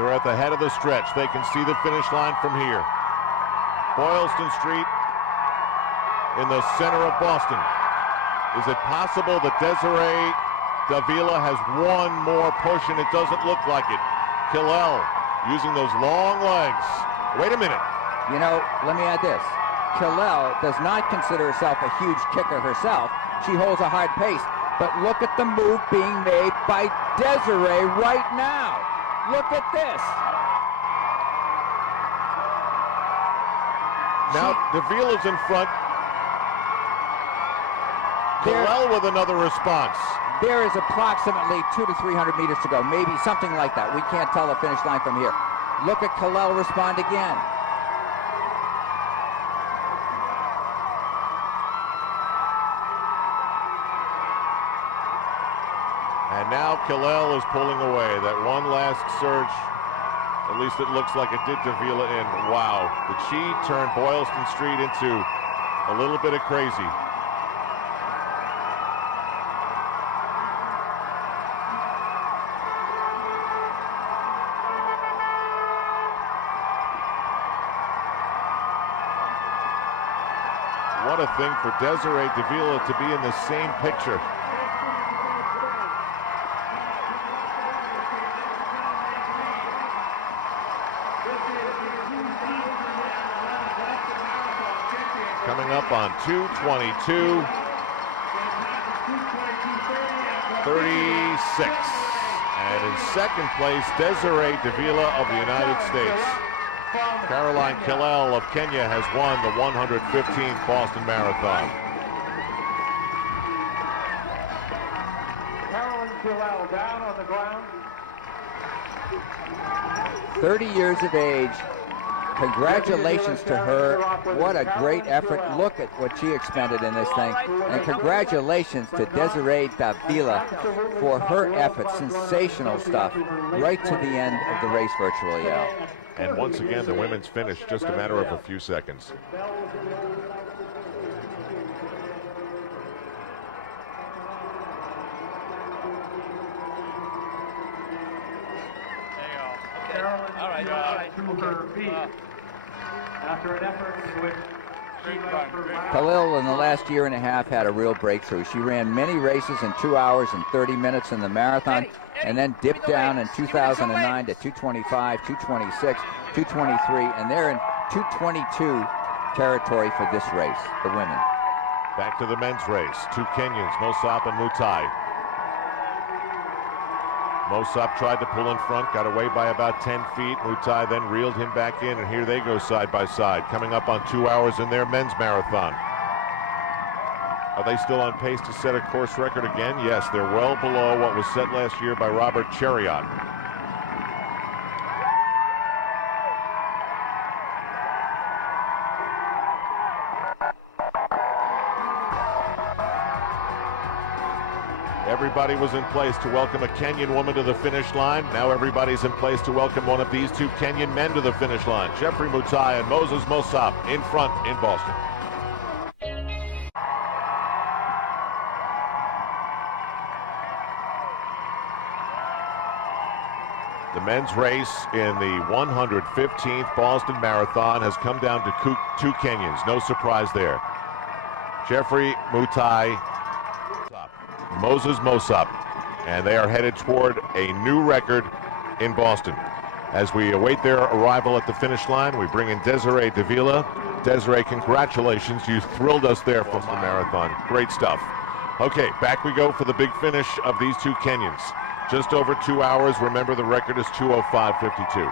They're at the head of the stretch. They can see the finish line from here. Boylston Street in the center of Boston. Is it possible that Desiree Davila has one more push, and it doesn't look like it? Kalel using those long legs. Wait a minute. You know, let me add this. Kalel does not consider herself a huge kicker herself. She holds a hard pace. But look at the move being made by Desiree right now. Look at this. Now Davila's in front. Kalel with another response. There is approximately 200 to 300 meters to go, maybe something like that. We can't tell the finish line from here. Look at Kalel respond again. And now Kalel is pulling away. That one last surge, at least it looks like it did Davila in. Wow, did she turn Boylston Street into a little bit of crazy? What a thing for Desiree Davila to be in the same picture. Coming up on 2:22:36. And in second place, Desiree Davila of the United States. Caroline Kalel of Kenya has won the 115th Boston Marathon. Caroline Kalel down on the ground. 30 years of age. Congratulations to her. What a great effort. Look at what she expended in this thing. And congratulations to Desiree Davila for her effort. Sensational stuff right to the end of the race virtually, Al. And once again, the women's finish, just a matter of a few seconds. Carolyn, all right. To her feet. After an effort in which she ran for Khalil in the last year and a half had a real breakthrough. She ran many races in 2 hours and 30 minutes in the marathon and then dipped down in 2009 to 225, 226, 223, and they're in 222 territory for this race, the women. Back to the men's race. Two Kenyans, Mosop and Mutai. Mosop tried to pull in front, got away by about 10 feet. Mutai then reeled him back in, and here they go side by side, coming up on 2 hours in their men's marathon. Are they still on pace to set a course record again? Yes, they're well below what was set last year by Robert Chariot. Everybody was in place to welcome a Kenyan woman to the finish line. Now everybody's in place to welcome one of these two Kenyan men to the finish line. Geoffrey Mutai and Moses Mosop in front in Boston. The men's race in the 115th Boston Marathon has come down to two Kenyans. No surprise there. Geoffrey Mutai, Moses Mosop, and they are headed toward a new record in Boston. As we await their arrival at the finish line, we bring in Desiree Davila. Desiree, congratulations. You thrilled us there from the marathon. Great stuff. Okay, back we go for the big finish of these two Kenyans. Just over 2 hours. Remember, the record is 2:05:52.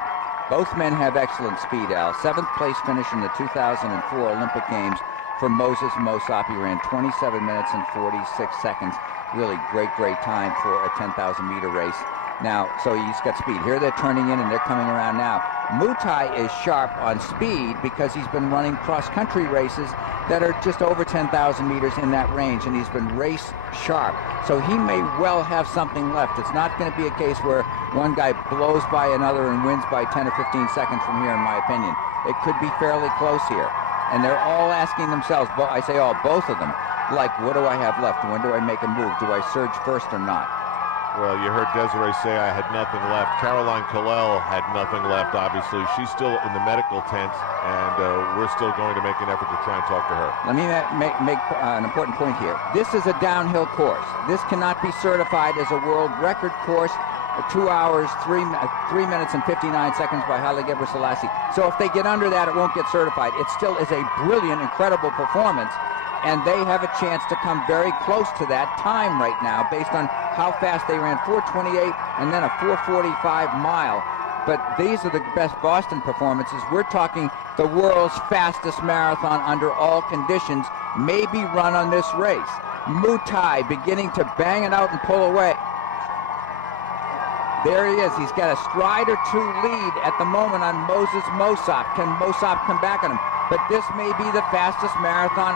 Both men have excellent speed, Al. 7th place finish in the 2004 Olympic Games for Moses Mosop. He ran 27 minutes and 46 seconds. Really great time for a 10,000 meter race. Now, so he's got speed. Here they're turning in and they're coming around now. Mutai is sharp on speed because he's been running cross-country races that are just over 10,000 meters in that range, and he's been race sharp. So he may well have something left. It's not going to be a case where one guy blows by another and wins by 10 or 15 seconds from here, in my opinion. It could be fairly close here. And they're all asking themselves, I say all, both of them, like, what do I have left? When do I make a move? Do I surge first or not? Well, you heard Desiree say I had nothing left. Caroline Kalel had nothing left, obviously. She's still in the medical tent, and we're still going to make an effort to try and talk to her. Let me make an important point here. This is a downhill course. This cannot be certified as a world record course. 2 hours, 3 minutes and 59 seconds by Haile Gebrselassie. So if they get under that, it won't get certified. It still is a brilliant, incredible performance, and they have a chance to come very close to that time right now based on how fast they ran. 4:28 and then a 4:45 mile. But these are the best Boston performances. We're talking the world's fastest marathon under all conditions may be run on this race. Mutai beginning to bang it out and pull away. There he is. He's got a stride or two lead at the moment on Moses Mosop. Can Mosop come back on him? But this may be the fastest marathon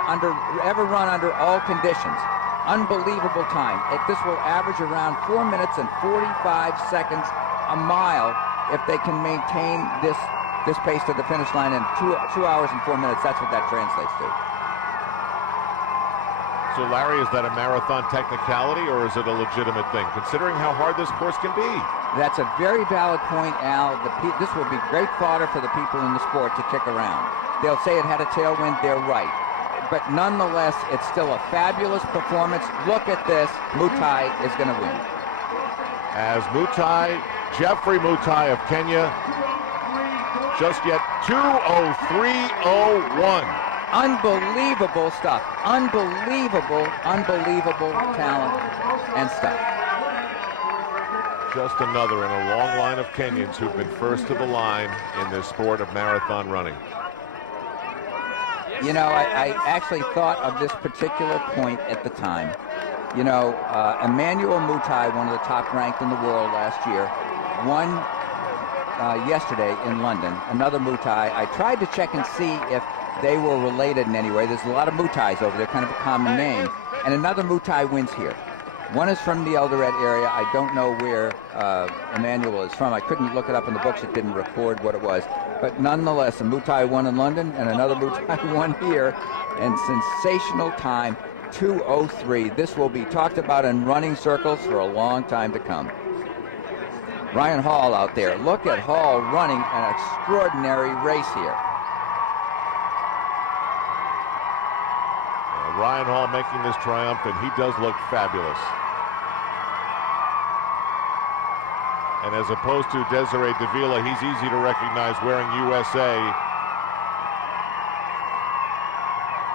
ever run under all conditions. Unbelievable time. This will average around 4 minutes and 45 seconds a mile if they can maintain this pace to the finish line in 2 hours and 4 minutes. That's what that translates to. So, Larry, is that a marathon technicality, or is it a legitimate thing, considering how hard this course can be? That's a very valid point, Al. This will be great fodder for the people in the sport to kick around. They'll say it had a tailwind. They're right. But nonetheless, it's still a fabulous performance. Look at this. Mutai is going to win. As Geoffrey Mutai of Kenya, just yet 2:03:01. Unbelievable stuff. Unbelievable talent and stuff. Just another in a long line of Kenyans who've been first to the line in this sport of marathon running. You know, I actually thought of this particular point at the time. You know, Emmanuel Mutai, one of the top ranked in the world last year, won yesterday in London. Another Mutai. I tried to check and see if they were related in any way. There's a lot of Mutais over there, kind of a common name. And another Mutai wins here. One is from the Eldoret area. I don't know where Emmanuel is from. I couldn't look it up in the books. It didn't record what it was. But nonetheless, a Mutai won in London and another Mutai won here. And sensational time, 2:03. This will be talked about in running circles for a long time to come. Ryan Hall out there. Look at Hall running an extraordinary race here. Ryan Hall making this triumphant. He does look fabulous. And as opposed to Desiree Davila, he's easy to recognize wearing USA.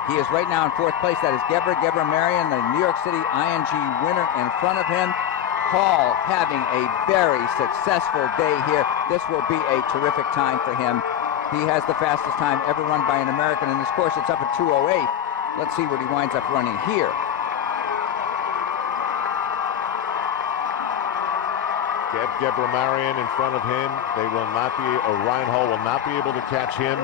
He is right now in fourth place. That is Gebre Marion, the New York City ING winner. In front of him, Hall having a very successful day here. This will be a terrific time for him. He has the fastest time ever run by an American. In this course, it's up at 2:08. Let's see what he winds up running here. Gebre Marion in front of him. They will not be, or Ryan Hall will not be able to catch him.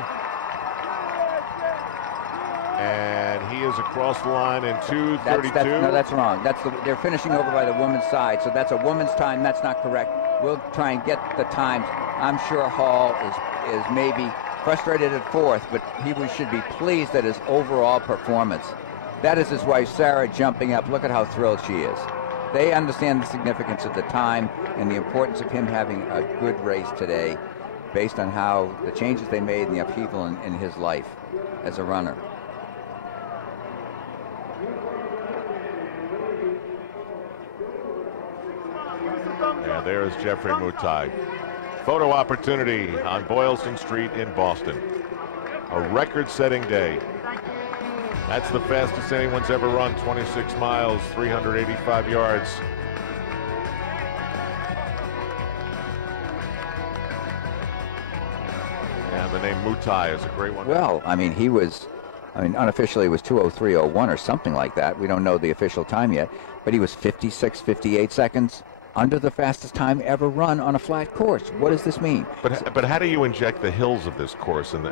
And he is across the line in 2:32. No, that's wrong. They're finishing over by the women's side, so that's a woman's time. That's not correct. We'll try and get the times. I'm sure Hall is maybe frustrated at fourth, but he should be pleased at his overall performance. That is his wife, Sarah, jumping up. Look at how thrilled she is. They understand the significance of the time and the importance of him having a good race today based on how the changes they made and the upheaval in his life as a runner. Yeah, there's Geoffrey Mutai. Photo opportunity on Boylston Street in Boston. A record-setting day. That's the fastest anyone's ever run, 26 miles, 385 yards. And the name Mutai is a great one. Well, unofficially it was 2:03:01 or something like that. We don't know the official time yet, but he was 58 seconds under the fastest time ever run on a flat course. What does this mean? But how do you inject the hills of this course and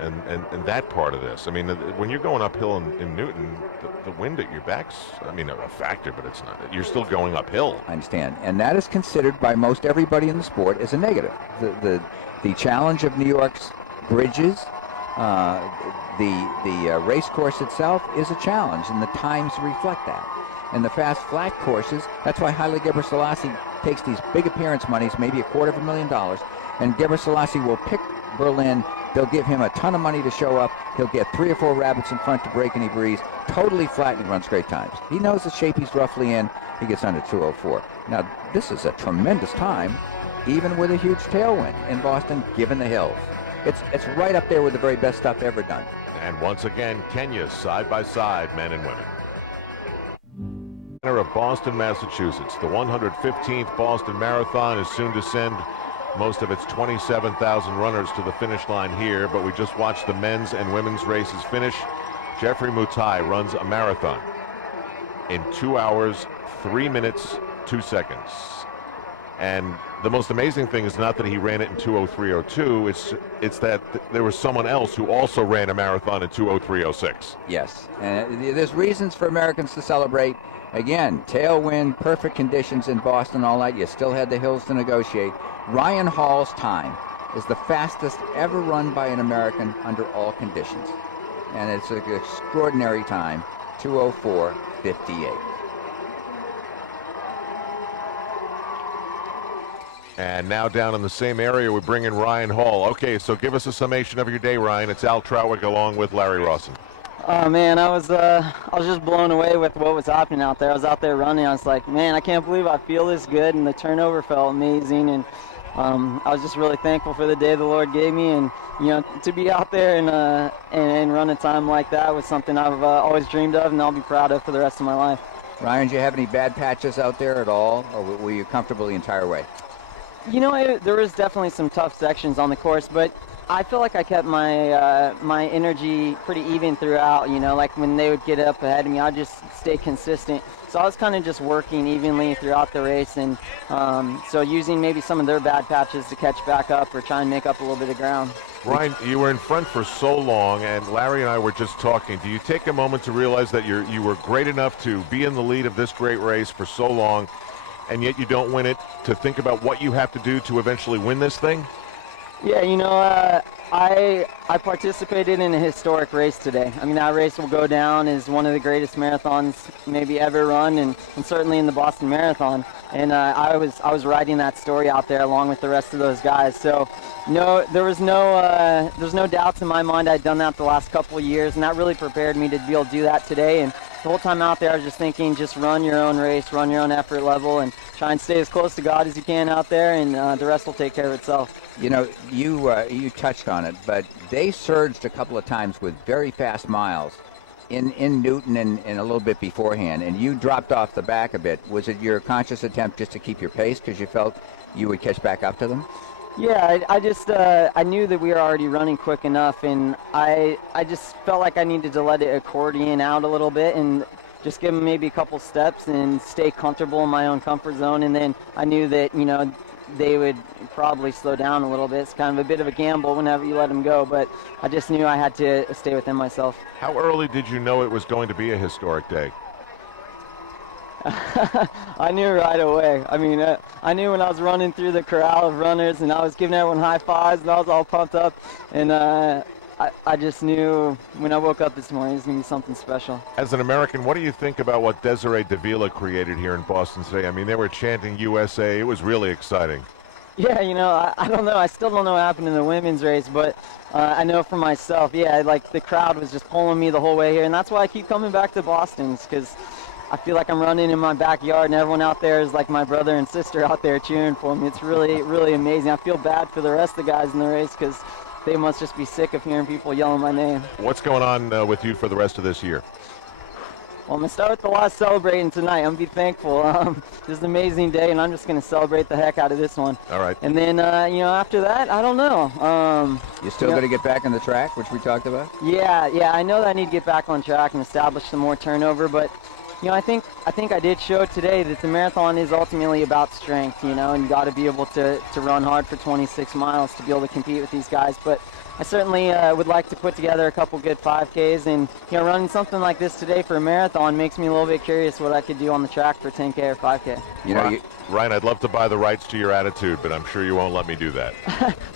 that part of this? I mean, when you're going uphill in Newton, the wind at your back's, a factor, but it's not. You're still going uphill. I understand, and that is considered by most everybody in the sport as a negative. The challenge of New York's bridges, the race course itself is a challenge, and the times reflect that. And the fast flat courses, that's why Haile Gebrselassie takes these big appearance monies, maybe $250,000, and Gebrselassie will pick Berlin. They'll give him a ton of money to show up. He'll get 3 or 4 rabbits in front to break any breeze. Totally flat, and he runs great times. He knows the shape he's roughly in. He gets under 2:04. Now, this is a tremendous time, even with a huge tailwind in Boston, given the hills. It's right up there with the very best stuff ever done. And once again, Kenya side by side, men and women. Of Boston, Massachusetts. The 115th Boston Marathon is soon to send most of its 27,000 runners to the finish line here, but we just watched the men's and women's races finish. Geoffrey Mutai runs a marathon in 2 hours, 3 minutes, 2 seconds. And the most amazing thing is not that he ran it in 2:03:02, it's that there was someone else who also ran a marathon in 2:03:06. Yes, and there's reasons for Americans to celebrate. Again, tailwind, perfect conditions in Boston all night. You still had the hills to negotiate. Ryan Hall's time is the fastest ever run by an American under all conditions. And it's an extraordinary time, 2:04:58. And now down in the same area, we bring in Ryan Hall. Okay, so give us a summation of your day, Ryan. It's Al Troutwick along with Larry Rawson. Oh man, I was just blown away with what was happening out there. I was out there running. I was like, man, I can't believe I feel this good, and the turnover felt amazing. And I was just really thankful for the day the Lord gave me, and to be out there and run a time like that was something I've always dreamed of, and I'll be proud of for the rest of my life. Ryan, do you have any bad patches out there at all, or were you comfortable the entire way? There was definitely some tough sections on the course, but I feel like I kept my energy pretty even throughout. Like when they would get up ahead of me, I'd just stay consistent. So I was kind of just working evenly throughout the race, and so using maybe some of their bad patches to catch back up or try and make up a little bit of ground. Ryan, you were in front for so long, and Larry and I were just talking. Do you take a moment to realize that you were great enough to be in the lead of this great race for so long, and yet you don't win it, to think about what you have to do to eventually win this thing? Yeah, I participated in a historic race today. That race will go down as one of the greatest marathons maybe ever run, and certainly in the Boston Marathon. And I was writing that story out there along with the rest of those guys. So there's no doubts in my mind. I'd done that the last couple of years, and that really prepared me to be able to do that today. And the whole time out there, I was just thinking, just run your own race, run your own effort level, and try and stay as close to God as you can out there, and the rest will take care of itself. You know, you touched on it, but they surged a couple of times with very fast miles in Newton and a little bit beforehand, and you dropped off the back a bit. Was it your conscious attempt just to keep your pace because you felt you would catch back up to them? Yeah, I just I knew that we were already running quick enough, and I just felt like I needed to let it accordion out a little bit and just give them maybe a couple steps and stay comfortable in my own comfort zone. And then I knew that, you know, they would probably slow down a little bit. It's kind of a bit of a gamble whenever you let them go, but I just knew I had to stay within myself. How early did you know it was going to be a historic day? I knew right away. I mean, I knew when I was running through the corral of runners and I was giving everyone high fives and I was all pumped up, and I just knew when I woke up this morning it was going to be something special. As an American, what do you think about what Desiree Davila created here in Boston today? I mean, they were chanting USA. It was really exciting. Yeah, you know, I don't know. I still don't know what happened in the women's race, but I know for myself, yeah, like the crowd was just pulling me the whole way here, and that's why I keep coming back to Boston's, because I feel like I'm running in my backyard and everyone out there is like my brother and sister out there cheering for me. It's really, really amazing. I feel bad for the rest of the guys in the race because they must just be sick of hearing people yelling my name. What's going on with you for the rest of this year? Well, I'm going to start with the last celebrating tonight. I'm going to be thankful. This is an amazing day, and I'm just going to celebrate the heck out of this one. All right. And then, you know, after that, I don't know. You still going to get back on the track, which we talked about? Yeah, I know that I need to get back on track and establish some more turnover, but you know, I think I did show today that the marathon is ultimately about strength, you know, and you got to be able to run hard for 26 miles to be able to compete with these guys. But I certainly would like to put together a couple good 5Ks, and you know, running something like this today for a marathon makes me a little bit curious what I could do on the track for 10K or 5K. You know, Ryan, I'd love to buy the rights to your attitude, but I'm sure you won't let me do that.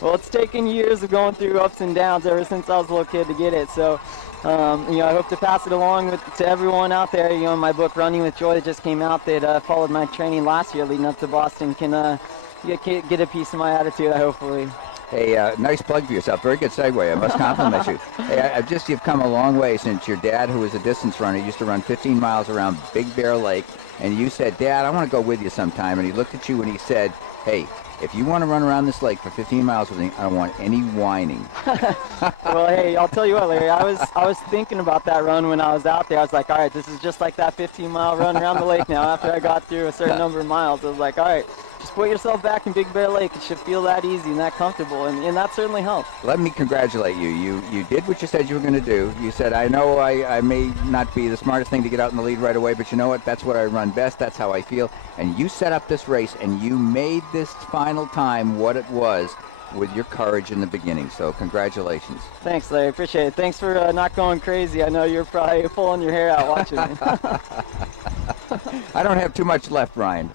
Well, it's taken years of going through ups and downs ever since I was a little kid to get it. So, you know, I hope to pass it along to everyone out there. You know, in my book, Running with Joy, that just came out, that followed my training last year leading up to Boston, can get a piece of my attitude, hopefully. Hey, nice plug for yourself. Very good segue. I must compliment you. Hey, you've come a long way since your dad, who was a distance runner, used to run 15 miles around Big Bear Lake, and you said, Dad, I want to go with you sometime. And he looked at you and he said, hey, if you want to run around this lake for 15 miles with me, I don't want any whining. Well, hey, I'll tell you what, Larry. I was thinking about that run when I was out there. I was like, all right, this is just like that 15-mile run around the lake now. After I got through a certain number of miles, I was like, all right, just put yourself back in Big Bear Lake. It should feel that easy and that comfortable, and that certainly helped. Let me congratulate you. You did what you said you were going to do. You said, I know I may not be the smartest thing to get out in the lead right away, but you know what? That's what I run best. That's how I feel. And you set up this race, and you made this final time what it was with your courage in the beginning. So congratulations. Thanks, Larry. Appreciate it. Thanks for not going crazy. I know you're probably pulling your hair out watching me. I don't have too much left, Ryan.